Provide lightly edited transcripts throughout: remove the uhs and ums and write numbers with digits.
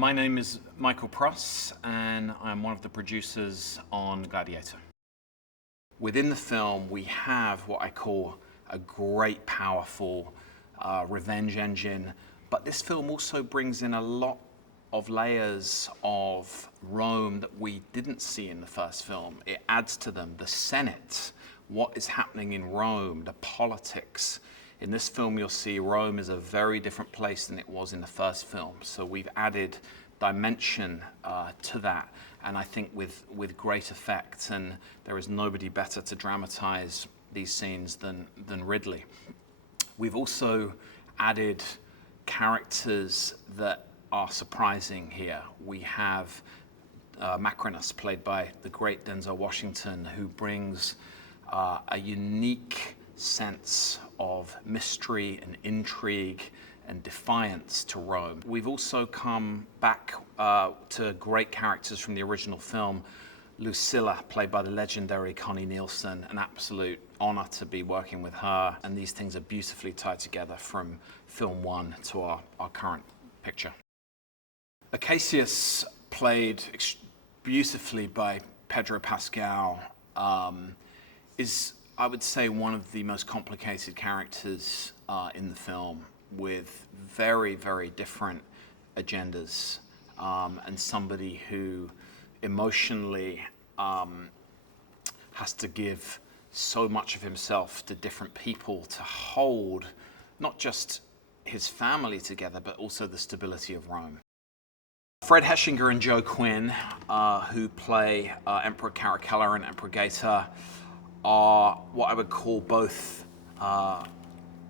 My name is Michael Pruss, and I'm one of the producers on Gladiator. Within the film, we have what I call a great, powerful revenge engine, but this film also brings in a lot of layers of Rome that we didn't see in the first film. It adds to them. The Senate, what is happening in Rome, the politics. In this film, you'll see Rome is a very different place than it was in the first film. So we've added dimension to that, and I think with great effect. And there is nobody better to dramatize these scenes than Ridley. We've also added characters that are surprising here. We have Maximus, played by the great Denzel Washington, who brings a unique sense of mystery and intrigue and defiance to Rome. We've also come back to great characters from the original film. Lucius, played by the legendary Connie Nielsen, an absolute honor to be working with her, and these things are beautifully tied together from film one to our current picture. Acacius, played beautifully by Pedro Pascal, is, I would say, one of the most complicated characters in the film, with very, very different agendas, and somebody who emotionally has to give so much of himself to different people to hold not just his family together, but also the stability of Rome. Fred Heshinger and Joe Quinn, who play Emperor Caracalla and Emperor Gaeta, are what I would call both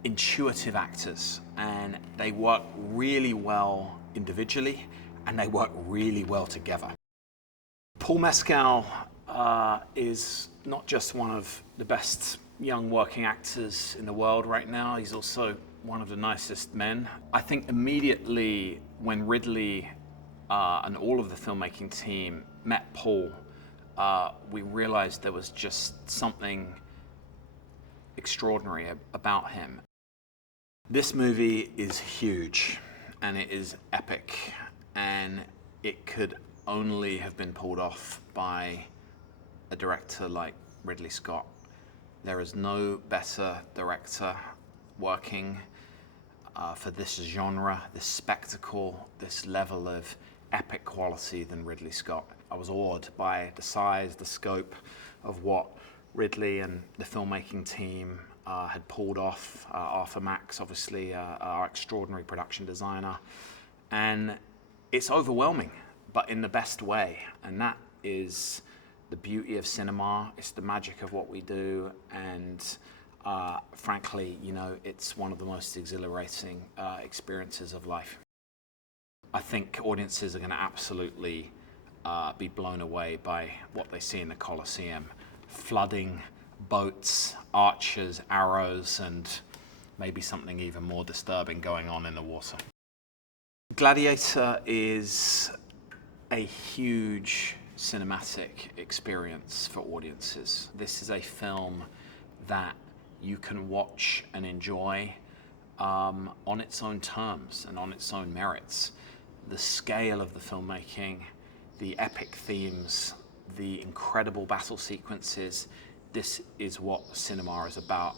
intuitive actors, and they work really well individually, and they work really well together. Paul Mescal is not just one of the best young working actors in the world right now, he's also one of the nicest men. I think immediately when Ridley and all of the filmmaking team met Paul, we realized there was just something extraordinary about him. This movie is huge, and it is epic, and it could only have been pulled off by a director like Ridley Scott. There is no better director working for this genre, this spectacle, this level of epic quality than Ridley Scott. I was awed by the size, the scope of what Ridley and the filmmaking team had pulled off. Arthur Max, obviously, our extraordinary production designer. And it's overwhelming, but in the best way. And that is the beauty of cinema. It's the magic of what we do. And frankly, you know, it's one of the most exhilarating experiences of life. I think audiences are going to absolutely be blown away by what they see in the Colosseum. Flooding, boats, archers, arrows, and maybe something even more disturbing going on in the water. Gladiator is a huge cinematic experience for audiences. This is a film that you can watch and enjoy on its own terms and on its own merits. The scale of the filmmaking, the epic themes, the incredible battle sequences, this is what cinema is about.